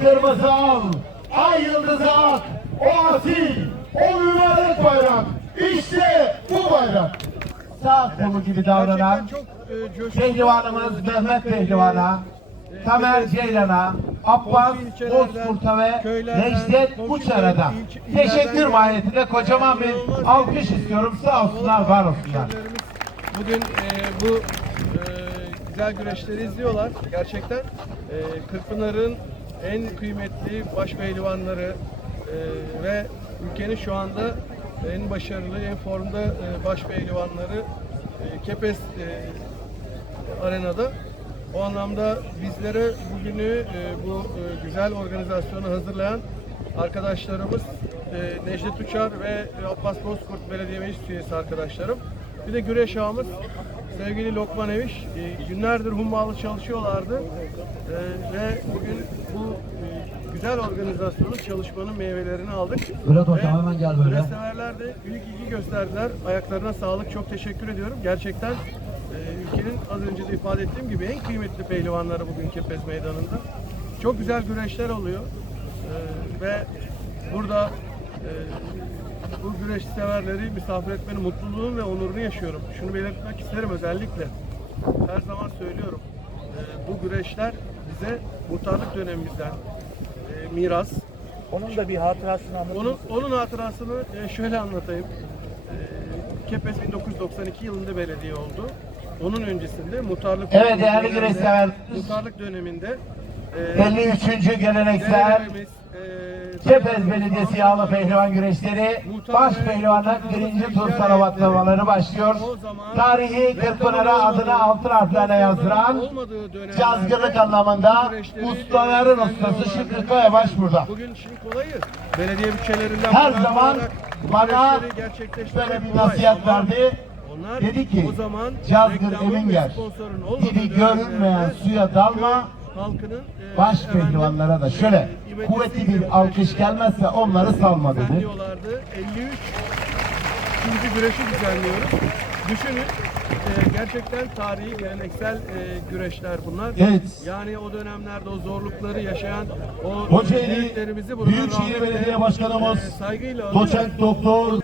kırmızı al, ay yıldızı o asil, o mübarek bayrak. İşte bu bayrak. Sağ kolu gibi davranan e. Pehlivanımız Mehmet Pehlivan'a, Tamer Ceylan'a, Abbas Bozkurt'a ve Necdet Uçar'a teşekkür mahiyetinde kocaman bir alkış istiyorum. Sağ olsunlar, var olsunlar. Bugün e, bu e, güzel güreşleri izliyorlar. Gerçekten e, Kırkpınar'ın en kıymetli baş pehlivanları e, ve ülkenin şu anda en başarılı, en formda e, baş pehlivanları e, Kepez e, arenada. O anlamda bizlere bugünü e, bu e, güzel organizasyonu hazırlayan arkadaşlarımız e, Necdet Uçar ve Abbas Bozkurt Belediye Meclis Üyesi arkadaşlarım. Bir de güreş ağamız sevgili Lokman Eviş. E, günlerdir hummalı çalışıyorlardı. E, ve bugün bu e, güzel organizasyonun çalışmanın meyvelerini aldık. Bülent Hocam, hemen gel böyle. güreşseverler de büyük ilgi gösterdiler. Ayaklarına sağlık. Çok teşekkür ediyorum. Gerçekten e, ülkenin az önce de ifade ettiğim gibi en kıymetli pehlivanları bugün Kepez Meydanı'nda. Çok güzel güreşler oluyor. E, ve burada e, bu güreş severleri misafir etmenin mutluluğunu ve onurunu yaşıyorum. Şunu belirtmek isterim özellikle. Her zaman söylüyorum. E, bu güreşler bize muhtarlık dönemimizden e, miras. Onun da bir hatırasını anlatın. Onun, onun hatırasını e, şöyle anlatayım. Kepez 1992 yılında belediye oldu. Onun öncesinde muhtarlık Evet, değerli döneminde-. Muhtarlık döneminde 53. geleneksel dedelerimiz, e, Kepez Belediyesi Yağlı Pehlivan Güreşleri baş pehlivanlık birinci tur salavatlamaları başlıyor. Tarihi Kırkpınar'a adını altın harflerle yazdıran cazgırlık anlamında ustaların ustası Şükrü Kayabaş burada. Bugün işin kolayı. Belediye bütçelerinden Her zaman bana Böyle bir nasihat verdi. Dedi ki cazgır sponsorun olmadığı Gibi görünmeyen suya dalma. Halkının e, Baş pehlivanlara da şöyle e, kuvvetli bir alkış gelmezse onları salma dedi. düzenliyorlardı. 53 ikinci güreşi düzenliyoruz. Düşünün e, gerçekten tarihi geleneksel e, güreşler bunlar. Evet. Yani o dönemlerde o zorlukları yaşayan o Kocaeli Büyükşehir Belediye Başkanımız e, saygıyla. Doçent Doktor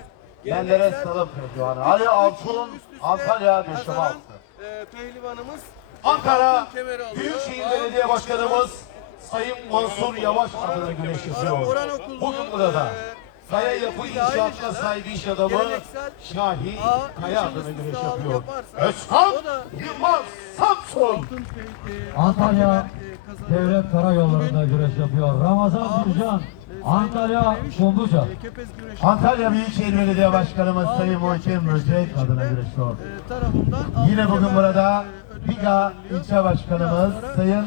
Menderes Salım Pehlivanı Ali Altun Antalya Kazanan, Döşemaltı. e, pehlivanımız Ankara. Büyükşehir Belediye Başkanımız Sayın Mansur Yavaş adına güreş yapıyor. Orhan Okulu, Bugün burada e, Kaya Yapı zamanda sahibi iş adamı Şahin Kaya adına sağlık yapıyor. Özkan da- Yılmaz Samsun. Antalya Devlet Karayolları'nda güreş yapıyor. Ramazan Gürcan, Antalya Kumluca. Antalya Büyükşehir Belediye Başkanımız Sayın Muhittin Böcek adına tarafından Yine bugün burada Biga ilçe başkanımız Sayın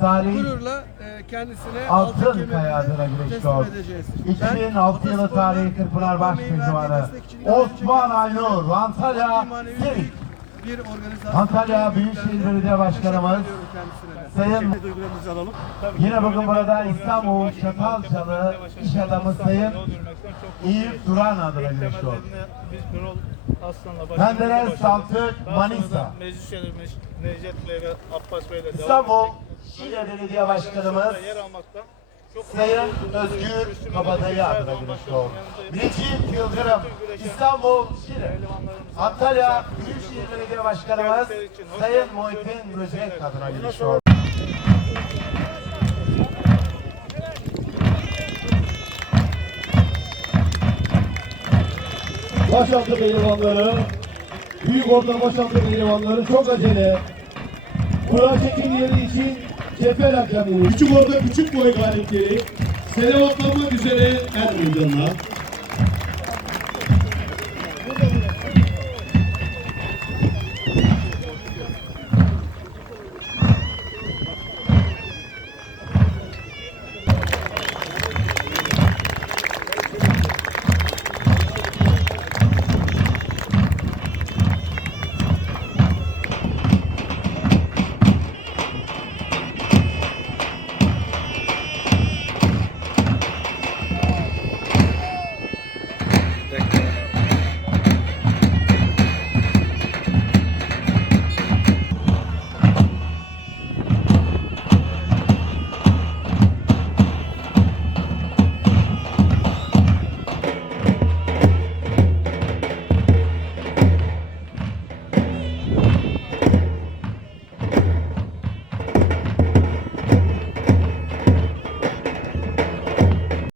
Salih gururla e, kendisine Altın kemerini Kaya adına güreşiyor. edeceğiz. 2006 Ben yılı tarihi Kırpınar Lokman Baş Bey'in Pehlivanı verdiği destek için daha önce Osman Aynur Antalya Serik bir organizasyon. Antalya Büyükşehir Belediye Başkanımız. Sayın. Yine bugün burada İstanbul Çatalcalı iş adamı Sayın İyip Duran adına Birol Aslan'la Menderes Saltık Manisa Meclis üyelerimiz Necdet Bey ve Abbas Bey'le devam İstanbul Şile Belediye Başkanımız yer almakta. Sayın Özgür Kabadayı adına güreşiyor. Necip Yıldırım İstanbul Şile Antalya Büyükşehir Belediye Başkanımız Sayın Muhittin Böcek adına güreşiyor. Başaltı pehlivanları, büyük orta başaltı pehlivanları çok acele. Kura çekimleri için cephe rakamı. Küçük orta küçük boy galipleri sene otlanmak üzere er meydanına.